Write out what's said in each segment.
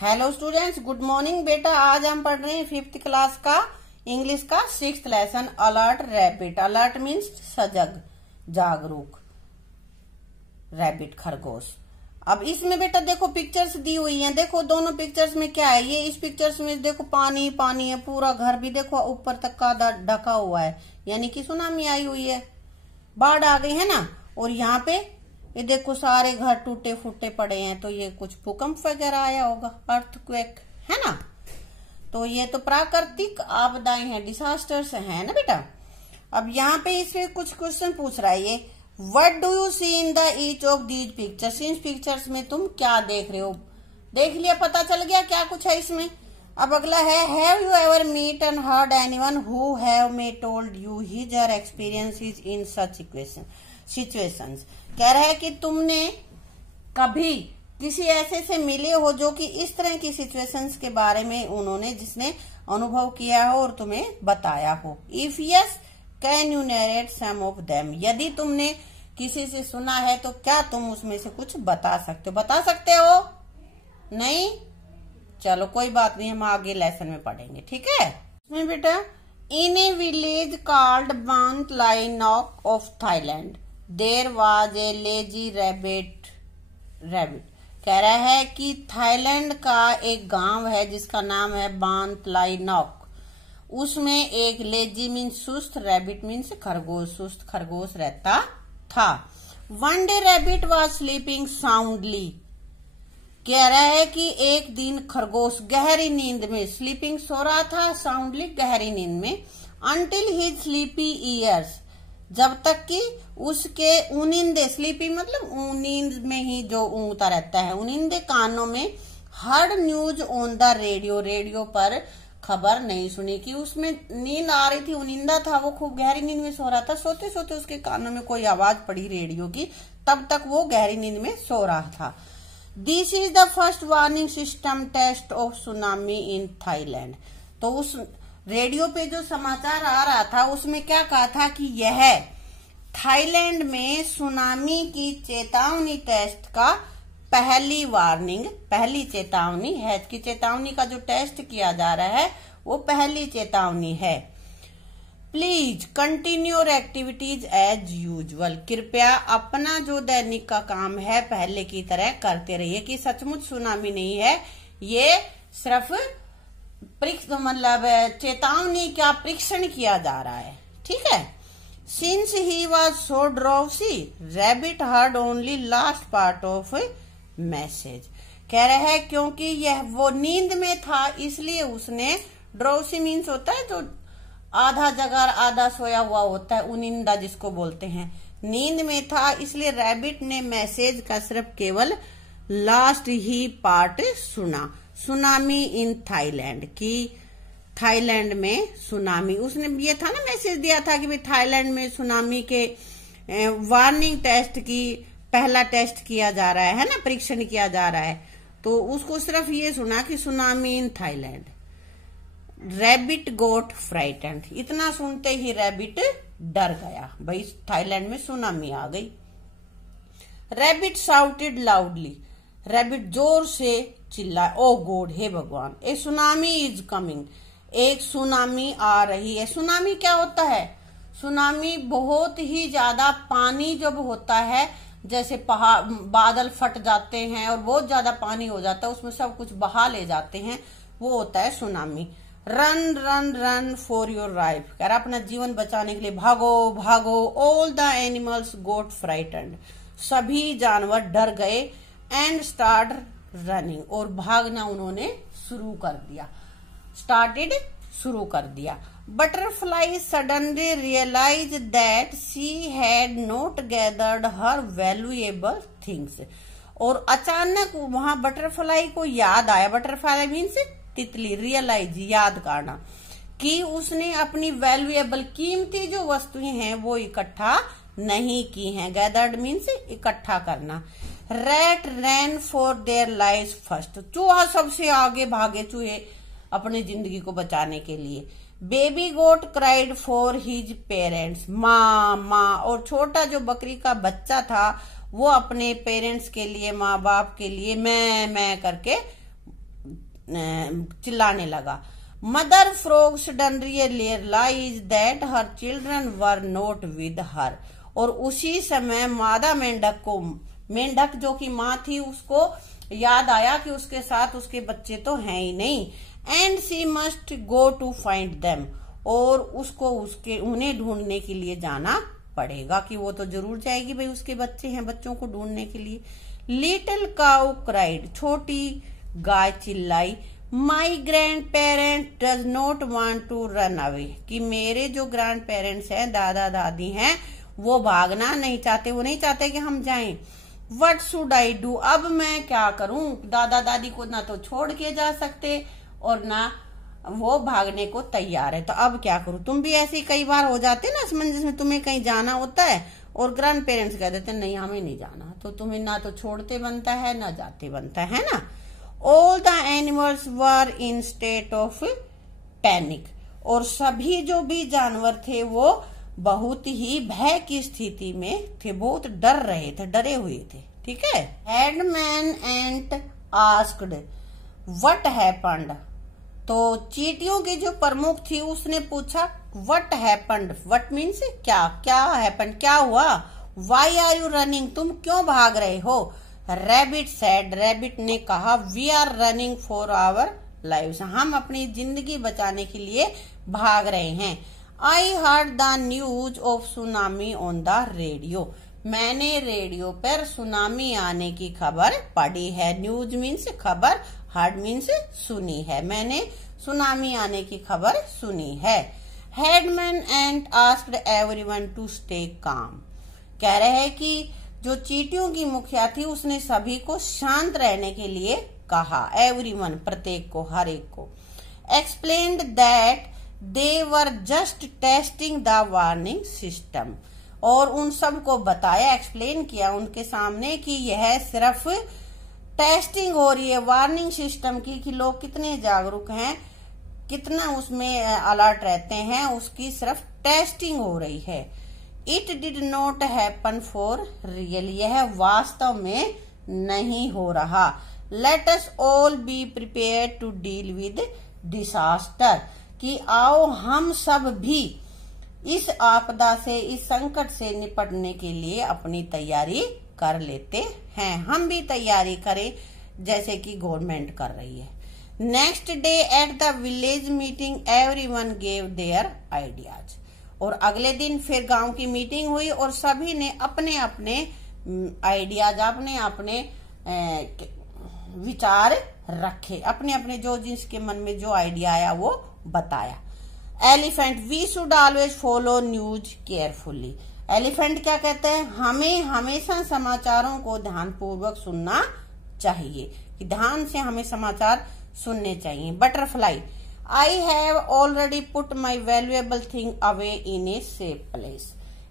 Hello students, good morning बेटा। आज हम पढ़ रहे हैं 5th क्लास का इंग्लिश का 6th lesson alert rabbit. Alert means सजग, जागरूक, रैबिट खरगोश। अब इसमें बेटा देखो पिक्चर्स दी हुई हैं। देखो दोनों पिक्चर्स में क्या है। ये इस पिक्चर्स में देखो पानी पानी है, पूरा घर भी देखो ऊपर तक का ढका हुआ है, यानी कि सुनामी आई हुई है, बाढ़ आ गई है ना। और यहाँ पे ये देखो सारे घर टूटे फूटे पड़े हैं, तो ये कुछ भूकंप वगैरह आया होगा, अर्थक्वेक है ना। तो ये तो प्राकृतिक आपदाएं हैं, डिसास्टर्स हैं ना बेटा। अब यहाँ पे इसमें कुछ क्वेश्चन पूछ रहा है ये, what do you see in the each of these pictures. इन पिक्चर्स में तुम क्या देख रहे हो। देख लिया, पता चल गया क्या कुछ है इसमें। अब अगला है, have you ever meet and heard anyone who have may told you his और एक्सपीरियंसेस इन सच सिचुएशंस। कह रहा है कि तुमने कभी किसी ऐसे से मिले हो जो कि इस तरह की सिचुएशंस के बारे में उन्होंने जिसने अनुभव किया हो और तुम्हें बताया हो। If yes can you narrate some of them. यदि तुमने किसी से सुना है तो क्या तुम उसमें से कुछ बता सकते हो। बता सकते हो? नहीं? चलो कोई बात नहीं, हम आगे लेसन में पढ़ेंगे, ठीक है। इसमें बेटा, in a village called Bantlai knock of Thailand there was a lazy rabbit. कह रहा है कि थाईलैंड का एक गांव है जिसका नाम है बांतलाई नॉक। उसमें एक लेजी मीन्स सुस्त, रैबिट मीन्स खरगोश, सुस्त खरगोश रहता था। One day rabbit was sleeping soundly. कह रहा है कि एक दिन खरगोश गहरी नींद में, स्लीपिंग सो रहा था, साउंडली गहरी नींद में, अंटिल हिज स्लीपी ईयर्स, जब तक कि उसके ऊनिंदे, स्लीपी मतलब नींद में ही जो ऊँगता रहता है, ऊनिंदे कानों में, heard news on the radio, radio पर खबर नहीं सुनी। कि उसमें नींद आ रही थी, ऊनिंदा था, वो खूब गहरी नींद में सो रहा था। सोते सोते उसके कानों में कोई आवाज पड़ी रेडियो की, तब तक वो गहरी नींद में सो रहा था। This is the first warning system test of tsunami in Thailand. तो उस रेडियो पे जो समाचार आ रहा था उसमें क्या कहा था कि यह थाईलैंड में सुनामी की चेतावनी टेस्ट का पहली वार्निंग, पहली चेतावनी है। कि चेतावनी का जो टेस्ट किया जा रहा है वो पहली चेतावनी है। Please continue your activities as usual. कृपया अपना जो दैनिक का काम है पहले की तरह करते रहिए। कि सचमुच सुनामी नहीं है, ये सिर्फ मतलब चेतावनी का परीक्षण किया जा रहा है, ठीक है। Since he was so drowsy rabbit heard only last part of message. कह रहा है क्योंकि यह वो नींद में था इसलिए उसने, ड्रोसी मीन्स होता है जो आधा जगह आधा सोया हुआ होता है, उनिंदा जिसको बोलते हैं, नींद में था इसलिए रैबिट ने मैसेज का सिर्फ केवल लास्ट ही पार्ट सुना। सुनामी इन थाईलैंड, की थाईलैंड में सुनामी, उसने ये था ना मैसेज दिया था कि भाई थाईलैंड में सुनामी के वार्निंग टेस्ट की पहला टेस्ट किया जा रहा है ना, परीक्षण किया जा रहा है। तो उसको सिर्फ ये सुना कि tsunami in Thailand. Rabbit got frightened. इतना सुनते ही रैबिट डर गया, भाई थाईलैंड में सुनामी आ गई। Rabbit shouted loudly. रैबिट जोर से चिल्लाए, ओ गॉड, हे भगवान, ए सुनामी इज कमिंग। एक सुनामी आ रही है। सुनामी क्या होता है? सुनामी बहुत ही ज्यादा पानी जब होता है, जैसे पहाड़ बादल फट जाते हैं और बहुत ज्यादा पानी हो जाता है, उसमें सब कुछ बहा ले जाते हैं, वो होता है tsunami. Run run run for your life. कह रहा अपना जीवन बचाने के लिए भागो भागो। All the animals got frightened. सभी जानवर डर गए। And start running. और भागना उन्होंने शुरू कर दिया, स्टार्टेड शुरू कर दिया। Butterfly suddenly realize that she had not gathered her valuable things. और अचानक वहां बटरफ्लाई को याद आया, बटरफ्लाई मीन्स तितली, रियलाइज याद करना, कि उसने अपनी वैल्यूएबल कीमती जो वस्तुएं हैं वो इकट्ठा नहीं की हैं। गैदर्ड मीन्स इकट्ठा करना। Rat rain for their life first. चूहा सबसे आगे भागे, चूहे अपनी जिंदगी को बचाने के लिए। Baby goat cried for his parents. माँ माँ। और छोटा जो बकरी का बच्चा था वो अपने पेरेंट्स के लिए, माँ बाप के लिए मैं करके चिल्लाने लगा। Mother frog suddenly realize that her children were not with her. और उसी समय मादा मेंढक को, मेंढक जो कि माँ थी, उसको याद आया कि उसके साथ उसके बच्चे तो हैं ही नहीं। And she must go to find them. और उसको उन्हें ढूंढने के लिए जाना पड़ेगा, कि वो तो जरूर जाएगी भाई, उसके बच्चे हैं, बच्चों को ढूंढने के लिए। लिटिल काउ क्राइड, छोटी गाय चिल्लाई। My grand parent does not want to run away, कि मेरे जो ग्रैंड पेरेंट्स हैं, दादा दादी हैं, वो भागना नहीं चाहते, वो नहीं चाहते कि हम जाएं। वट शुड आई डू, अब मैं क्या करूं? दादा दादी को ना तो छोड़ के जा सकते और ना वो भागने को तैयार है, तो अब क्या करूं? तुम भी ऐसे कई बार हो जाते ना असमंजस में, तुम्हें कहीं जाना होता है और ग्रैंड पेरेंट्स कह देते नहीं हमें नहीं जाना, तो तुम्हें ना तो छोड़ते बनता है ना जाते बनता है ना। All the animals were in state of panic, और सभी जो भी जानवर थे वो बहुत ही भय की स्थिति में थे, बहुत डर रहे थे, डरे हुए थे। ठीक है। Headman ant asked what happened, तो चींटियों की जो प्रमुख थी उसने पूछा व्हाट हैपेंड। व्हाट मीन्स क्या, क्या हैपेंड, क्या हुआ? व्हाई आर यू रनिंग, तुम क्यों भाग रहे हो? रैबिट सेड, रैबिट ने कहा we are running for our lives, हम अपनी जिंदगी बचाने के लिए भाग रहे हैं। I heard the news of tsunami on the radio, मैंने रेडियो पर सुनामी आने की खबर पढ़ी है। न्यूज मीन्स खबर, हर्ड मीन्स सुनी है, मैंने सुनामी आने की खबर सुनी है। Headman and asked everyone to stay calm, कह रहे हैं कि जो चींटियों की मुखिया थी उसने सभी को शांत रहने के लिए कहा। एवरीवन, प्रत्येक को, हर एक को। Explained that they were just testing the warning system, और उन सब को बताया, एक्सप्लेन किया उनके सामने कि यह सिर्फ टेस्टिंग हो रही है वार्निंग सिस्टम की, कि लोग कितने जागरूक हैं, कितना उसमें अलर्ट रहते हैं, उसकी सिर्फ टेस्टिंग हो रही है। It did not happen for real, यह वास्तव में नहीं हो रहा। Let us all be prepare to deal with disaster, कि आओ हम सब भी इस आपदा से, इस संकट से निपटने के लिए अपनी तैयारी कर लेते हैं। हम भी तैयारी करें जैसे कि गवर्नमेंट कर रही है। Next day at the village meeting everyone gave their ideas, और अगले दिन फिर गांव की मीटिंग हुई और सभी ने अपने अपने आइडियाज, अपने अपने विचार रखे, अपने अपने जो जिसके मन में जो आइडिया आया वो बताया। Elephant, we should always follow news carefully, elephant क्या कहते हैं? हमें हमेशा समाचारों को ध्यानपूर्वक सुनना चाहिए, कि ध्यान से हमें समाचार सुनने चाहिए। Butterfly, I have already put my valuable thing away in a safe place,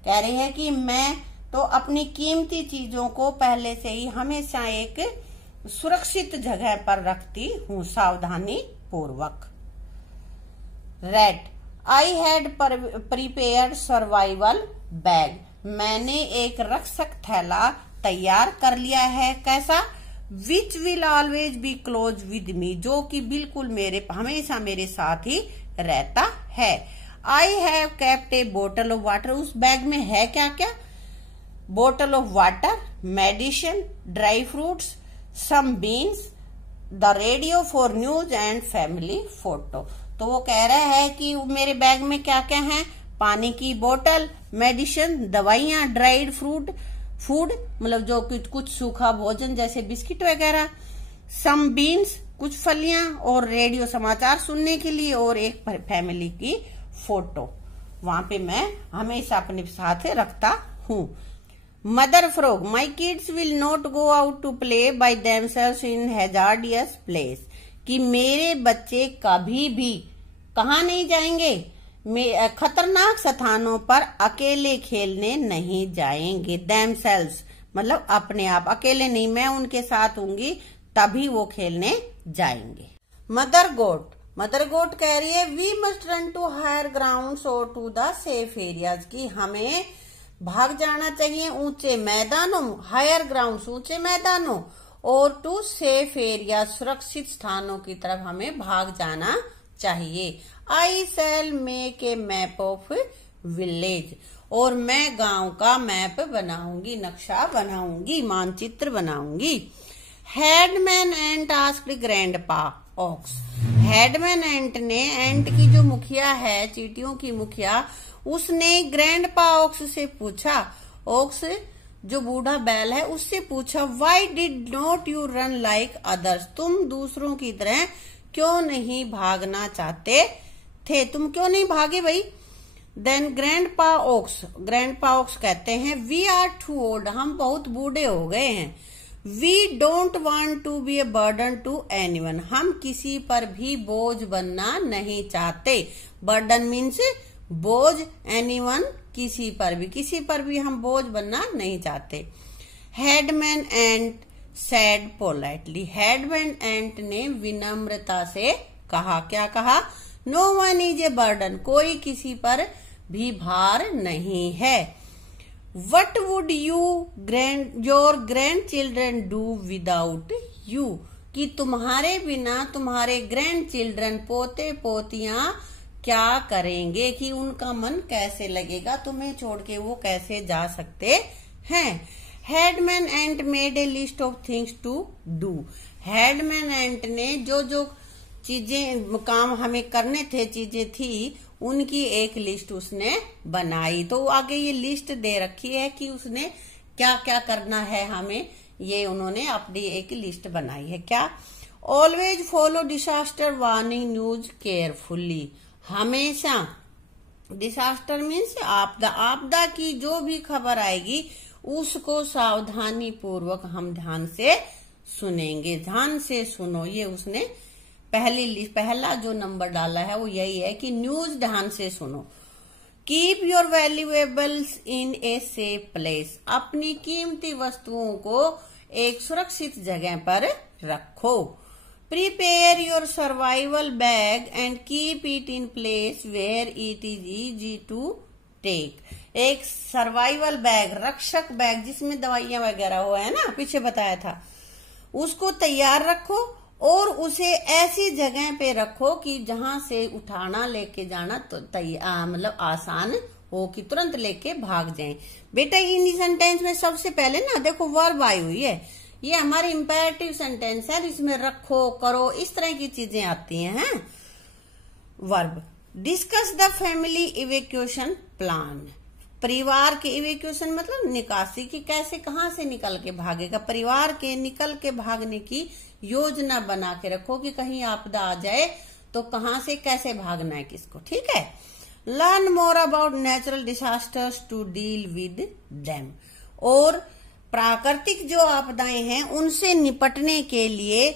कह रही है कि मैं तो अपनी कीमती चीजों को पहले से ही हमेशा एक सुरक्षित जगह पर रखती हूँ, सावधानी पूर्वक। Rat, I had prepared survival bag, मैंने एक रक्षक थैला तैयार कर लिया है। कैसा? Which will always be close with me, जो कि बिल्कुल मेरे हमेशा मेरे साथ ही रहता है। I have kept a bottle of water, उस बैग में है क्या क्या? Bottle of water, medicine, dry fruits, some beans, the radio for news and family photo. तो वो कह रहा है कि मेरे बैग में क्या क्या है? पानी की बोतल, मेडिसिन, दवाइयां, ड्राइड फ्रूट, फूड मतलब जो कुछ सूखा भोजन जैसे बिस्किट वगैरह, सम बीन्स कुछ फलियां, और रेडियो समाचार सुनने के लिए, और एक फैमिली की फोटो वहां पे मैं हमेशा अपने साथ रखता हूँ। Mother frog, my kids will not go out to play by themselves in hazardous place, कि मेरे बच्चे कभी भी कहाँ नहीं जाएंगे? खतरनाक स्थानों पर अकेले खेलने नहीं जाएंगे। देमसेल्व्स मतलब अपने आप, अकेले नहीं, मैं उनके साथ होंगी तभी वो खेलने जाएंगे। मदर गोट, मदर गोट कह रही है we must run to higher grounds और टू द सेफ एरियाज, की हमें भाग जाना चाहिए ऊंचे मैदानों, हायर ग्राउंड्स ऊंचे मैदानों, और टू सेफ एरिया, सुरक्षित स्थानों की तरफ हमें भाग जाना चाहिए। I shall make a map of village, और मैं गांव का मैप बनाऊंगी, नक्शा बनाऊंगी, मानचित्र बनाऊंगी। हेडमैन एंट asked grandpa aux, headman ant ने, एंट की जो मुखिया है, चींटियों की मुखिया, उसने ग्रैंडपा ऑक्स से पूछा, ऑक्स जो बूढ़ा बैल है उससे पूछा, why did not you run like others, तुम दूसरों की तरह क्यों नहीं भागना चाहते थे, तुम क्यों नहीं भागे भाई। देन ग्रैंडपा ऑक्स कहते हैं, वी आर टू ओल्ड, हम बहुत बूढ़े हो गए हैं। We don't want to be a burden to anyone, हम किसी पर भी बोझ बनना नहीं चाहते। बर्डन मीन्स बोझ, एनीवन किसी पर भी हम बोझ बनना नहीं चाहते। Headman ant said politely, headman ant ने विनम्रता से कहा, क्या कहा, no one is a burden, कोई किसी पर भी भार नहीं है। What would your grand children do without you, कि तुम्हारे बिना तुम्हारे ग्रैंड चिल्ड्रन, पोते पोतियां क्या करेंगे, कि उनका मन कैसे लगेगा, तुम्हें छोड़ के वो कैसे जा सकते हैं। Headman ant made a list of things to do, headman ant ने जो जो चीजें, काम हमें करने थे, चीजें थी, उनकी एक लिस्ट उसने बनाई। तो आगे ये लिस्ट दे रखी है कि उसने क्या क्या करना है हमें, ये उन्होंने अपनी एक लिस्ट बनाई है। क्या, always follow disaster warning news carefully, हमेशा, डिसास्टर मीन्स आपदा, आपदा की जो भी खबर आएगी उसको सावधानी पूर्वक हम ध्यान से सुनेंगे, ध्यान से सुनो। ये उसने पहला जो नंबर डाला है वो यही है कि न्यूज ध्यान से सुनो। Keep your valuables in a safe place, अपनी कीमती वस्तुओं को एक सुरक्षित जगह पर रखो। Prepare your survival bag and keep it in place where it is easy to take, एक सर्वाइवल बैग, रक्षक बैग, जिसमें दवाइयां वगैरह हो, है ना, पीछे बताया था, उसको तैयार रखो और उसे ऐसी जगह पे रखो कि जहां से उठाना लेके जाना तो मतलब आसान हो, कि तुरंत लेके भाग जाएं। बेटा इन सेंटेंस में सबसे पहले ना देखो वर्ब आई हुई है, ये हमारी इंपेरेटिव सेंटेंस है, इसमें रखो, करो, इस तरह की चीजें आती हैं। Verb, discuss the family evacuation plan, परिवार के इवैक्यूएशन मतलब निकासी की, कैसे कहां से निकल के भागेगा, परिवार के निकल के भागने की योजना बना के रखो कि कहीं आपदा आ जाए तो कहां से कैसे भागना है किसको, ठीक है। Learn more about natural disasters to deal with them, और प्राकृतिक जो आपदाएं हैं उनसे निपटने के लिए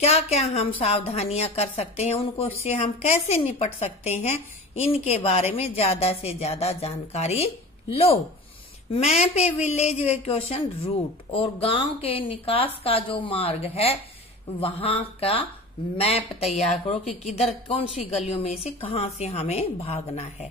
क्या क्या हम सावधानियां कर सकते हैं, उनको से हम कैसे निपट सकते हैं, इनके बारे में ज्यादा से ज्यादा जानकारी लो। Map a village evacuation route, और गांव के निकास का जो मार्ग है वहां का मैप तैयार करो कि किधर कौन सी गलियों में से कहां से हमें भागना है।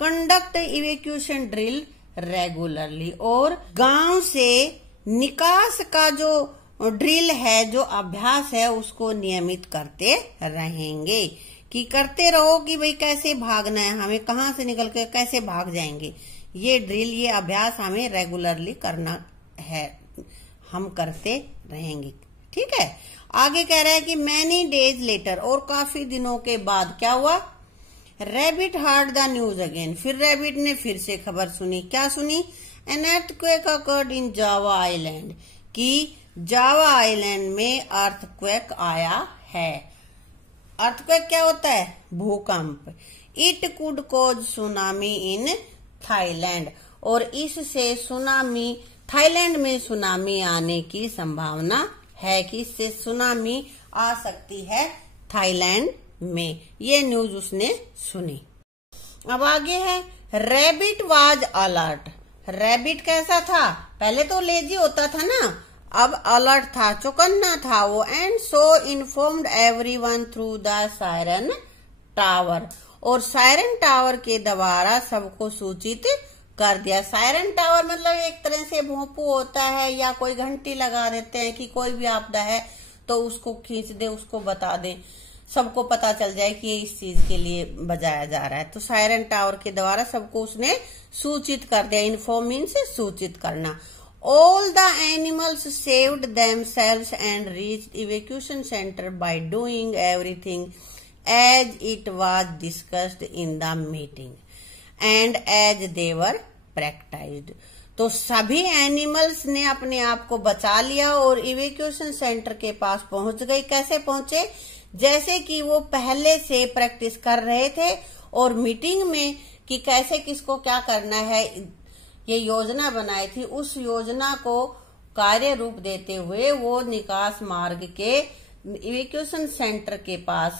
कंडक्ट इवैक्यूएशन ड्रिल रेगुलरली, और गांव से निकास का जो ड्रिल है, जो अभ्यास है, उसको नियमित करते रहेंगे, कि करते रहो कि भाई कैसे भागना है हमें, कहां से निकल के कैसे भाग जाएंगे। ये ड्रिल, ये अभ्यास हमें रेगुलरली करना है, हम करते रहेंगे, ठीक है। आगे कह रहा है कि मैनी डेज लेटर, और काफी दिनों के बाद क्या हुआ, rabbit heard the news again, फिर रैबिट ने फिर से खबर सुनी, क्या सुनी, an earthquake occurred in Java island, कि जावा आइलैंड में अर्थक्वेक आया है। अर्थक्वेक क्या होता है, भूकंप। It could cause tsunami in Thailand, और इससे सुनामी, थाईलैंड में सुनामी आने की संभावना है, कि इससे सुनामी आ सकती है थाईलैंड में। ये न्यूज उसने सुनी। अब आगे है, रैबिट वाज अलर्ट, रैबिट कैसा था, पहले तो लेजी होता था ना, अब अलर्ट था, चौकन्ना था वो। And so informed everyone through the siren tower, और सायरन टावर के द्वारा सबको सूचित कर दिया। सायरन टावर मतलब एक तरह से भोंपू होता है, या कोई घंटी लगा देते हैं कि कोई भी आपदा है तो उसको खींच दे, उसको बता दे, सबको पता चल जाए कि ये इस चीज के लिए बजाया जा रहा है। तो सायरन टावर के द्वारा सबको उसने सूचित कर दिया। इन्फॉर्म मीन्स सूचित करना। All the animals saved themselves and reached evacuation center by doing everything as it was discussed in the meeting and as they were practiced। तो सभी एनिमल्स ने अपने आप को बचा लिया और इवेक्यूएशन सेंटर के पास पहुंच गए। कैसे पहुंचे? जैसे कि वो पहले से प्रैक्टिस कर रहे थे और मीटिंग में कि कैसे किसको क्या करना है ये योजना बनाई थी, उस योजना को कार्य रूप देते हुए वो निकास मार्ग के इवेक्यूएशन सेंटर के पास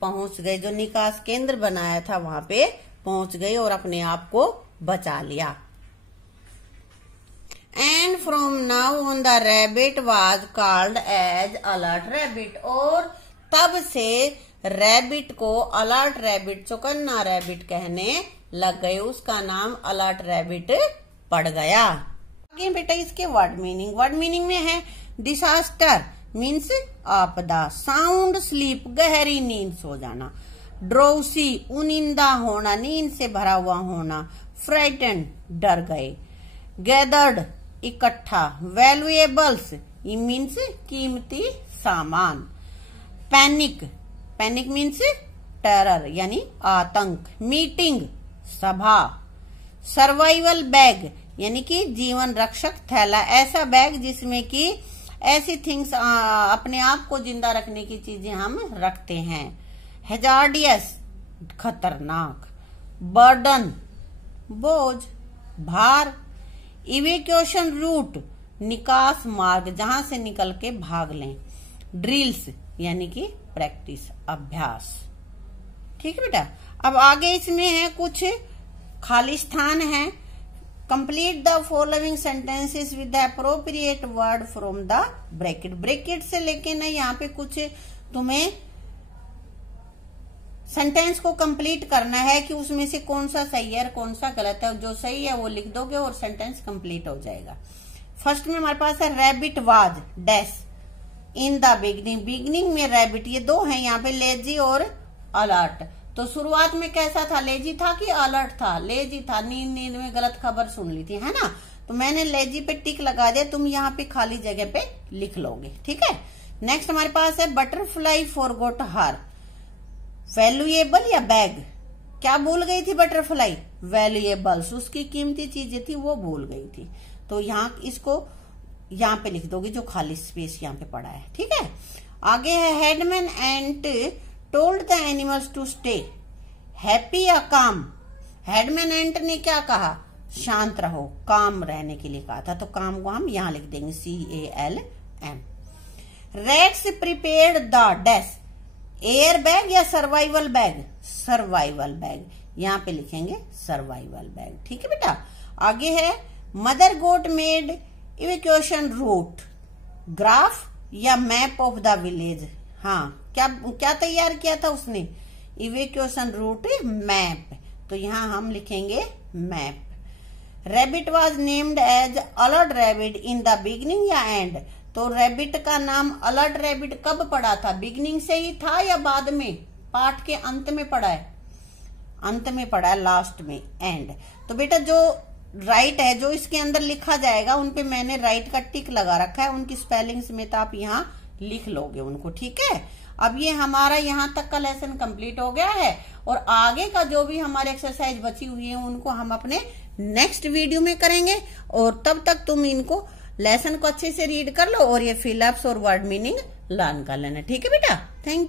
पहुंच गए। जो निकास केंद्र बनाया था वहां पे पहुंच गए और अपने आप को बचा लिया। And from now on the rabbit was called as alert rabbit. और तब से रैबिट को अलर्ट रैबिट, चौकन्ना रैबिट कहने लग गए। उसका नाम अलर्ट रैबिट पड़ गया। आगे बेटा इसके वर्ड मीनिंग। वर्ड मीनिंग में है डिसास्टर मीन्स आपदा, साउंड स्लीप गहरी नींद सो जाना, ड्रोसी उनिंदा होना, नींद से भरा हुआ होना, फ्राइटन डर गए, गैदर्ड इकट्ठा, वैल्यूएबल्स मीन्स कीमती सामान, पैनिक, पैनिक मीन्स टेरर यानी आतंक, मीटिंग सभा, सर्वाइवल बैग यानी कि जीवन रक्षक थैला, ऐसा बैग जिसमें कि ऐसी थिंग्स अपने आप को जिंदा रखने की चीजें हम रखते हैं, हैजार्डियस खतरनाक, बर्डन बोझ भार, इवेक्यूएशन रूट निकास मार्ग जहां से निकल के भाग लें, ड्रिल्स यानी कि प्रैक्टिस अभ्यास। ठीक है बेटा। अब आगे इसमें है कुछ खाली स्थान है। Complete the following sentences with the appropriate word from the bracket. Bracket से लेके ना यहाँ पे कुछ तुम्हें सेंटेंस को कंप्लीट करना है कि उसमें से कौन सा सही है और कौन सा गलत है। जो सही है वो लिख दोगे और सेंटेंस कंप्लीट हो जाएगा। फर्स्ट में हमारे पास है rabbit was dash in the beginning. Beginning में रैबिट, ये दो हैं यहाँ पे, लेजी और अलर्ट। तो शुरुआत में कैसा था? लेजी था कि अलर्ट था? लेजी था, नींद में गलत खबर सुन ली थी, है ना। तो मैंने लेजी पे टिक लगा दिया, तुम यहाँ पे खाली जगह पे लिख लोगे। ठीक है। नेक्स्ट हमारे पास है बटरफ्लाई फॉरगॉट हर। वैल्यूएबल या बैग, क्या भूल गई थी बटरफ्लाई? वैल्यूएबल्स, उसकी कीमती चीजें थी वो भूल गई थी। तो यहाँ इसको यहाँ पे लिख दोगे जो खाली स्पेस यहाँ पे पड़ा है। ठीक है। आगे है headman ant told the animals to stay happy या काम। हेडमैन एंट ने क्या कहा? शांत रहो, काम रहने के लिए कहा था। तो काम को हम यहाँ लिख देंगे CALM। Rates prepared the dash air bag या सर्वाइवल बैग? सर्वाइवल बैग, यहाँ पे लिखेंगे सर्वाइवल बैग। ठीक है बेटा। आगे है mother goat made evacuation route graph या मैप ऑफ द विलेज। हाँ, क्या तैयार किया था उसने? Evacuation route map. तो यहाँ हम लिखेंगे map. Rabbit was named as alert rabbit in the beginning या एंड। तो रैबिट का नाम अलर्ट रैबिट कब पड़ा था? बिगनिंग से ही था या बाद में? पाठ के अंत में पड़ा है, अंत में पड़ा है, लास्ट में, एंड। तो बेटा जो राइट है, जो इसके अंदर लिखा जाएगा उन पे मैंने राइट का टिक लगा रखा है। उनकी स्पेलिंग समेत आप यहाँ लिख लोगे उनको। ठीक है। अब ये हमारा यहाँ तक का लेसन कंप्लीट हो गया है और आगे का जो भी हमारे एक्सरसाइज बची हुई है उनको हम अपने नेक्स्ट वीडियो में करेंगे। और तब तक तुम इनको लेसन को अच्छे से रीड कर लो और ये फिलअप्स और वर्ड मीनिंग लर्न कर लेना। ठीक है बेटा। Thank you.